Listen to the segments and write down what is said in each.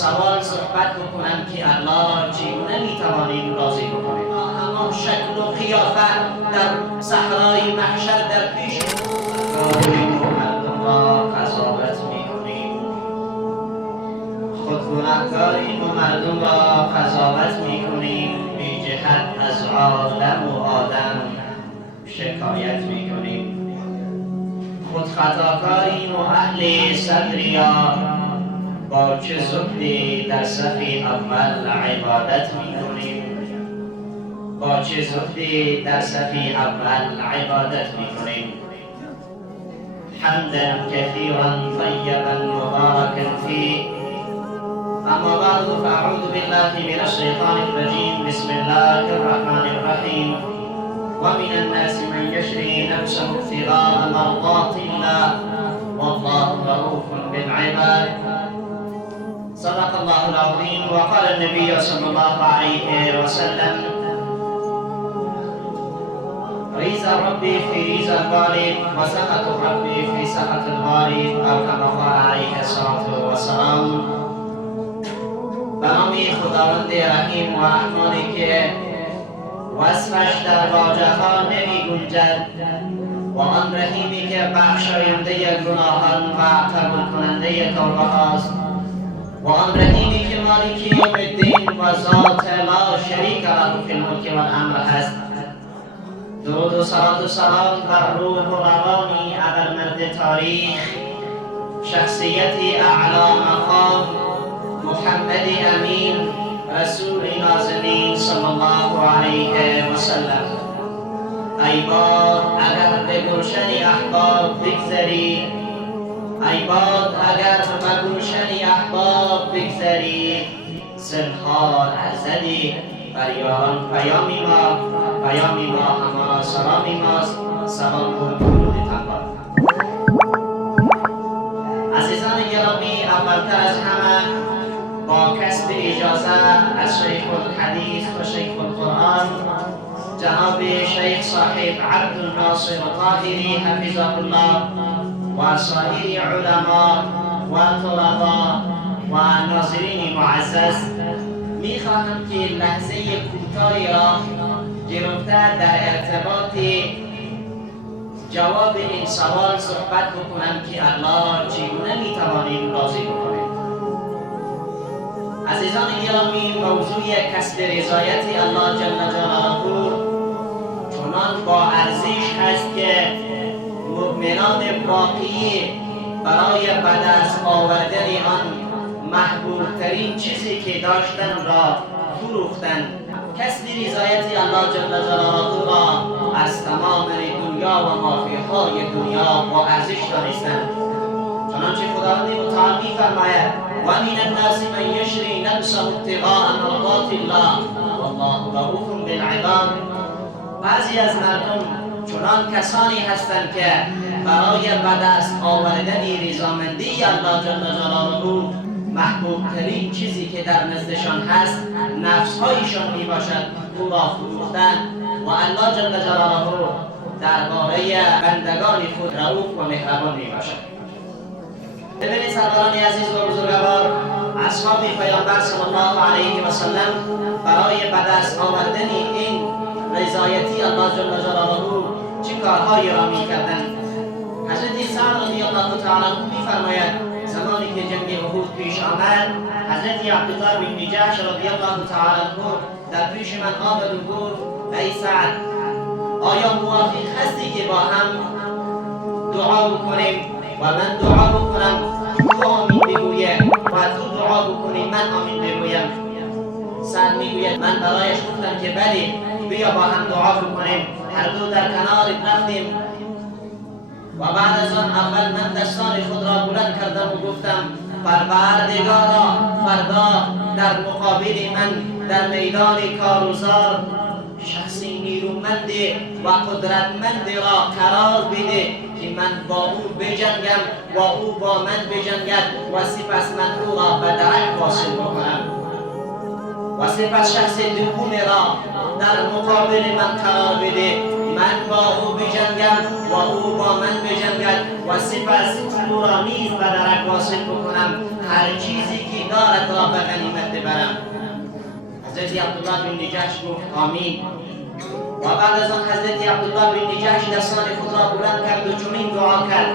سوال صحبت بکنم که الله چگونه میتوانیم راضی بکنیم. اما شکل و قیافت در صحرای محشر در پیش مردم را قضاوت میکنیم، خود گناهکاریم و مردم را قضاوت میکنیم، بی جهت از عالم و آدم شکایت میکنیم، خود خطاکاریم و اهل صدریا با چه زهدی در صف اول عبادت میکنیم، با چه زهدی در صف اول عبادت میکنیم. حمدا كثيرا طيبا مباركا فيه. اما بعد فاعوذ بالله من الشيطان الرجيم. بسم الله الرحمن الرحيم. ومن الناس من يشري نفسه ابتغاء مرضات الله والله رؤوف بالعباد. صدق الله العظيم. وقال النبي صلى الله عليه وسلم: رضا ربي في رضا الوالد وسخط ربي في سخط الوالد، او كما قال عليه الصلاه والسلام. به نام خداوند رحیم و رحمانی که وصفش در واژه ها نمی گنجد و آن رحیمی که بخشاینده گناهان و قبول کننده توبه هاست و آن رحیمی که مالک یوم الدین و ذات لا شریک له فی الملک و الامر هست. درود و صلات و سلام بر روح و روانی ابرمرد تاریخ، شخصیتی اعلی مقام، محمد امین، رسول نازنین صلی الله علیه و سلم. ای باد اگر به گلشن احباب بگذری، ای باد اگر به گلشن احباب بگذری، سلها ارزدی بر یاران پیامی ما هما سلامی ماست. سلام و درودتان باد. عزیزان گرامی، اولتر از همه با کسب اجازه از شیخ الحدیث و شیخ القرآن جناب شیخ صاحب عبدالناصر طاهری حفظه الله و سایر علما و طلبا و ناظرین معزز میخواهم که لحظه کوتاهی را گرفته در ارتباط جواب این سوال صحبت بکنم که الله چگونه میتوانیم راضی بکنیم. عزیزان گرامی، موضوع کسب رضایت الله جل جلاله چنان با ارزش هست که مؤمنان واقعی برای به دست آوردن آن محبوب ترین چیزی که داشتن را فروختند. کسب رضایت الله جل جلاله را از تمام دنیا و مافیهای دنیا با ارزش دانستند. چنانچه خداوند متعال می‌فرماید: و من الناس من یشری نفسه ابتغاء مرضات الله والله رؤوف بالعباد. بعضی از مردم چنان کسانی هستند که برای به دست آوردن رضامندی الله جل جلاله محبوب ترین چیزی که در نزدشان هست نفسهایشان می باشد او را فروختن و الله جل جلاله درباره بندگان خود رؤوف و مهربان می باشد. ببینید سروران عزیز و بزرگوار، اصحاب پیامبر صلی الله علیه و سلم برای به دست آوردن این رضایتی الله جل جلاله چه کارهایی را می کردند. حضرت سعد رضی الله تعالی عنه می‌فرماید زمانی که جنگ احد پیش آمد، حضرت عبدالله بن جحش رضی الله تعالی عنه در پیش من آمد و گفت: ای سعد، آیا موافق هستی که با هم دعا بکنیم و من دعا بکنم تو آمین بگویه و تو دعا بکنی من آمین بگویم؟ سعد میگوید من برایش گفتم که بله، بیا با هم دعا بکنیم. هر دو در کنار رفتیم و بعد از آن اول من دستان خود را بلند کردم و گفتم: پروردگارا، فردا در مقابل من در میدان کاروزار شخصی نیرومند و قدرتمند را قرار بده که من با او بجنگم و او با من بجنگد و سپس من او را به درک واصل بکنم و سپس شخص دوم را در مقابل من قرار بده، من با او بجنگم و او با من بجنگد و سپس او را نیز به درک واصل بکنم. هر چیزی که دارد را به غنیمت ببرم. حضرت عبدالله بن نجاش گفت آمین. و بعد از آن حضرت عبدالله بن نجاش دستان خود را بلند کرد و چنین دعا کرد: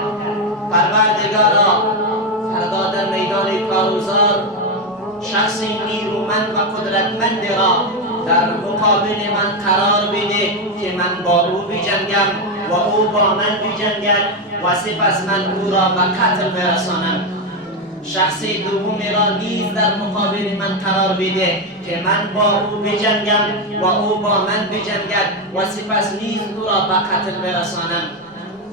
پروردگارا، فردا در میدان کارگزار شخص نیرومند و قدرتمند را در مقابل من قرار بده که من با او بجنگم و او با من بجنگد و سپس من او را به قتل برسانم. شخص دومی را نیز در مقابل من قرار بده که من با او بجنگم و او با من بجنگد و سپس نیز او را به قتل برسانم.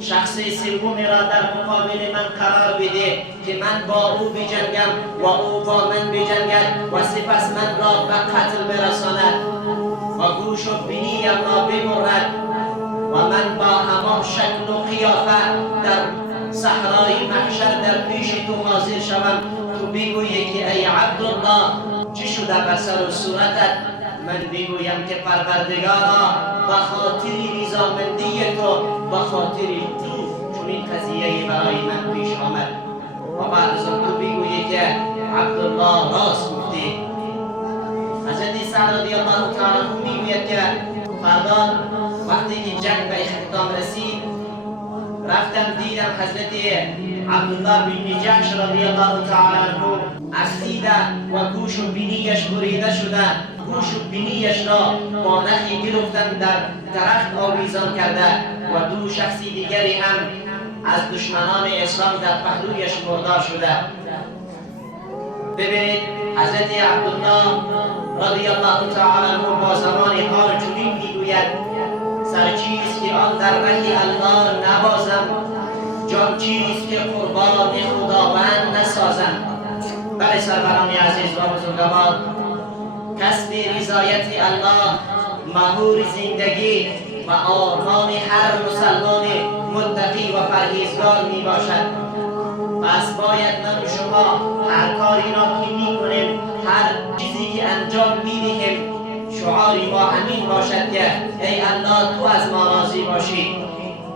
شخص سومی را در مقابل من قرار بده که من با او بجنگم و او با من بجنگد و سپس من را به قتل برساند و گوش و بینیم را ببرد و من با همان شکل و قیافه در صحرای محشر در پیش تو حاضر شوم. تو بگویی که ای عبدالله چه شده به سر و صورتت؟ من بگویم که پروردگارا به خاطر رضامندی تو، به خاطر تو چون این قضیه برای من پیش آمد. و بعد از آن تو بگویی که عبدالله راست گفتی. حضرت سعد رضی الله تعالی عنه میگوید که فردا وقتی که جنگ به اختتام رسید رفتم دیدم حضرت عبدالله بن نجاش رضی الله تعالی عنه اسیده و گوش و بینیش بریده شده، گوش و بینیش را با نخی گرفتن در درخت آویزان کرده و دو شخصی دیگری هم از دشمنان اسلام در پهلویش مردار شده. ببینید حضرت عبدالله رضی الله تعالی عنه با زمان حال چنین میگوید: سرچیز که آن در ره الله نبازم، جان چیز که قربان خداوند نسازم. بله سروران عزیز و بزرگوار، کسب رضایت الله مهور زندگی و آرمان هر مسلمان متقی و پرهیزگار می باشد. پس باید من و شما هر کاری را که می کنیم، هر چیزی که انجام می دهیم، شعاری ما همین باشد که ای الله تو از ما راضی باشی.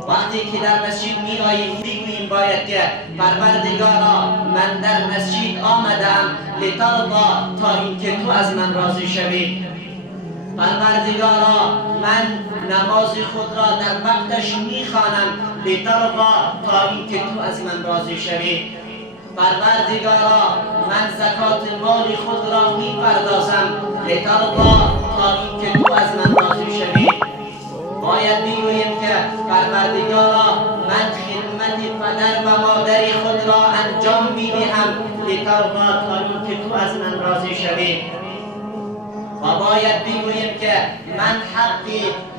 وقتی که در مسجد می آییم بگوییم باید که پروردگارا من در مسجد آمدم لترضا تا اینکه تو از من راضی شوی. پروردگارا من نماز خود را در وقتش می خوانم لترضا تا اینکه تو از من راضی شوی. پروردگارا من زکات مال خود را می پردازم لترضا تا اینکه تو از من راضی شوی. باید بگوییم که پروردگارا من خدمت پدر و مادر خود را انجام می دهم لترضا تا اینکه تو از من راضی شوی. و باید بگوییم که من حق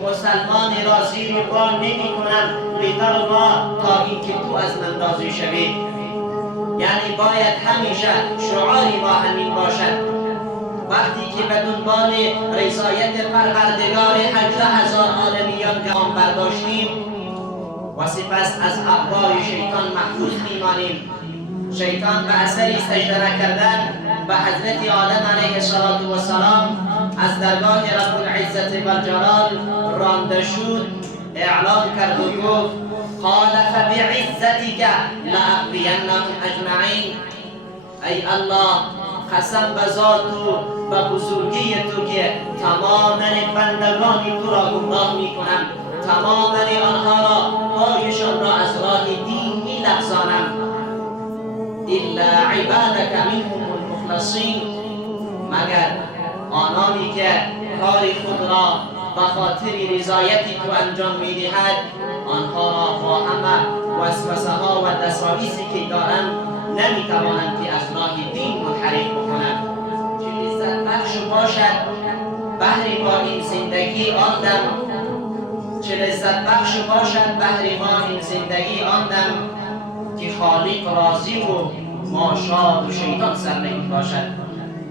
مسلمان را زیر پا نمی کنم لترضا تا اینکه تو از من راضی شوی. یعنی باید همیشه شعاری ما همین باشد. وقتی که به دنبال رضایت پروردگار 18,000 عالمیان گام برداشتیم و سپس از اخبار شیطان محفوظ میمانیم، شیطان به اثر سجده نکردن به حضرت آدم علیه السلام از درگاه رب العزت والجلال رانده شد، اعلام کرد و گفت: قال فبعزتك لأغوینهم اجمعین. ای الله، قسم به ذات و به بزرگی تو که تمام بندگان تو را گمراه می کنم، تمام آنها را پایشان را از راه دین می لغزانم، الا عبادك منهم المخلصین، مگر آنانی که کار خود را به خاطر رضایت تو انجام می دهد، آنها را با همه وسوسه ها و دسایسی که دارند نمی توانند که از راه دین منحرف بکنند. چه لذت بخش باشد بهر ما این زندگی آن دم، چه لذت بخش باشد بهر ما این زندگی آن دم که خالق راضی و ما شاد و شیطان سرنگون باشد.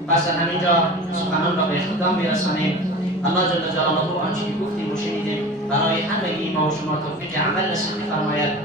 پس همینجا سخنان را به اختتام برسانیم. الله جل جلاله آنچه که گفتیم و شنیدیم برای همه ما و شما توفیق عمل نصیب فرماید.